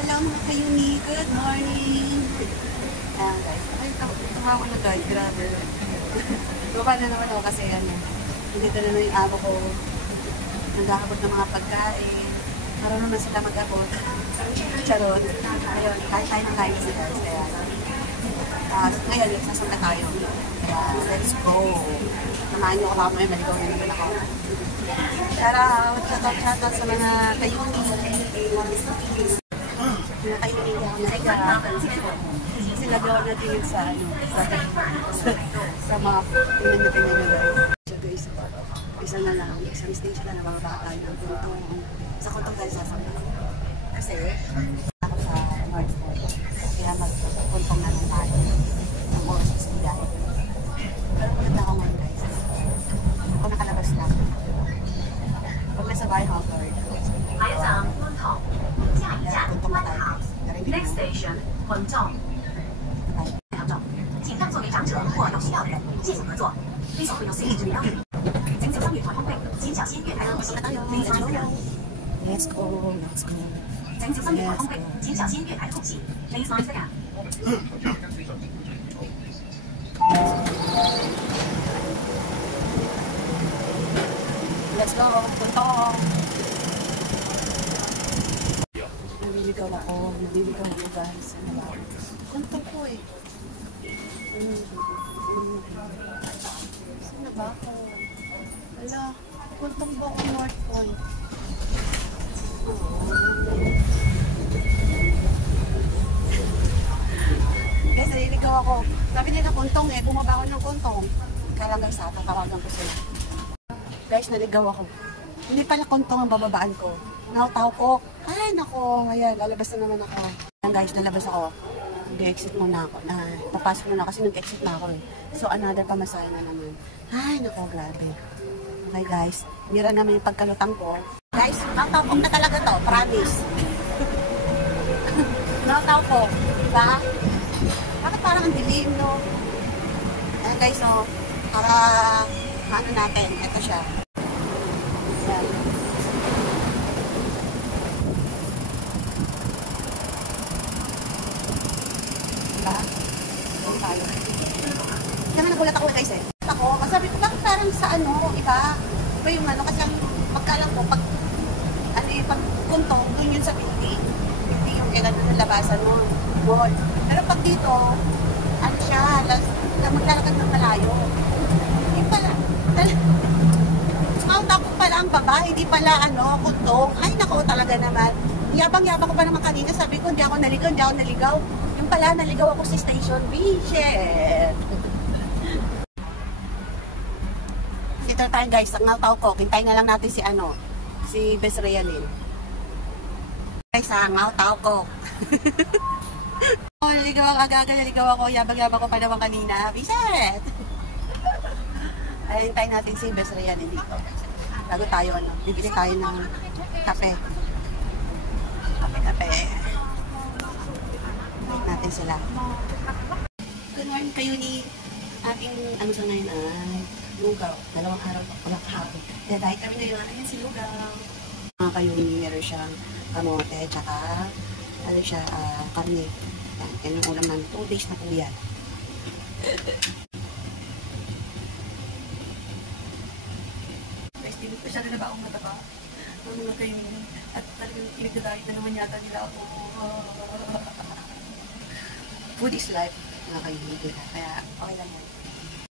Hello mga kayuni, good morning! Ayan guys, ay tumawa na guys, grabe. Lupa na naman ako kasi nandito na yung amo ko. Nag-aabot ng mga pagkain. Marunong na sila mag-abot. Charot. Ayun, kahit tayo ng kain kasi guys. Kaya, ngayon, nagsasama tayo. Kaya, let's go. Samahan niyo ako mamaya, maligaw na naman ako. Shoutout sa mga kayuni. Mga kayuni ako naiga. Kasi nagawa natin yun sa mga tingnan nyo guys. So guys, isa na lang, isang stage na mga bata tayo. Sa kuntong tayo sasama. Kasi, ako sa North Pole. Kaya magkuntong na lang tayo. Ang oras sa biyahe. Pero maganda ako ngayon guys. Ako nakalabas lang. Pag nasa bahay Hogwarts. Kuntong na tayo guys. Next station, 文正。请让作为长者或有需要的人谢谢合作。非小朋友随意指标。请小心月台空位，请小心月台空隙。Let's go, let's go. 请小心月台空位，请小心月台空隙。Please mind the gap. Let's go, kuntong. Naliligaw ako guys. Kuntong ko eh. Saan na ba ako? Wala, kuntong ba ako North Point? Guys, naliligaw ako. Sabi nila kuntong eh, bumaba ako ng kuntong. Kaya lang guys, tatawagan ko sila. Guys, naligaw ako. Hindi pala kuntong ang bababaan ko. Nautaw ko. Ay, nako. Ayan, lalabas na naman ako. Ayan guys, nalabas ako. Nag-exit muna ako. Papasok muna kasi nag-exit na ako eh. So, another pamasahe na naman. Ay, nako, grabe. Okay guys, mira naman yung pagkalutang ko. Guys, nautaw ko na talaga to. Promise. Nautaw ko. Diba? Bakit parang ang dilim, no? Ayan guys, so, para ano natin. Ito siya. Ayan. Diba? Ayan tayo. Kaya nagulat ako guys eh. Ako, masabi ko bakit parang sa iba? Iba yung kasi ang pagkalang ko, pag kuntong, dun yun sa building. Hindi yung kaya ganun yung labasan mo. Mall. Pero pag dito, siya, maglalakad ng malayo. Hindi pala. Ako pala ang babae, hindi pala kuntong. Ay nako talaga naman. Yabang-yabang ko pa naman kanina, sabi ko hindi ako naligaw. Yung pala, naligaw ako sa Station B. Shit. Dito tayo guys, ang nautaw ko. Kintayin na lang natin si Bes Realin. Guys, ang nautaw ko. Oh, naligaw ako. Yabang-yabang ko pa naman kanina. Biset! Ay, hintayin natin si Bes Realin dito. Bago tayo, bibili tayo ng kape. Kape. Hintayin natin sila. Good morning kayo ni ating, sa ngayon ay lugaw. 2 araw pa pala kahapon. Kaya dahil kami ngayon, ayan si lugaw. Mga kayo ni, meron siyang kamote, tsaka, karne. Yan yung ulam ng 2 days na po yan. Guys, tinip ko siya na ba akong mataba? Mga kayo ni, at talagang pinagdadahit na naman yata nila ako. Food is life, mga kayo ni. Kaya, okay lang yan.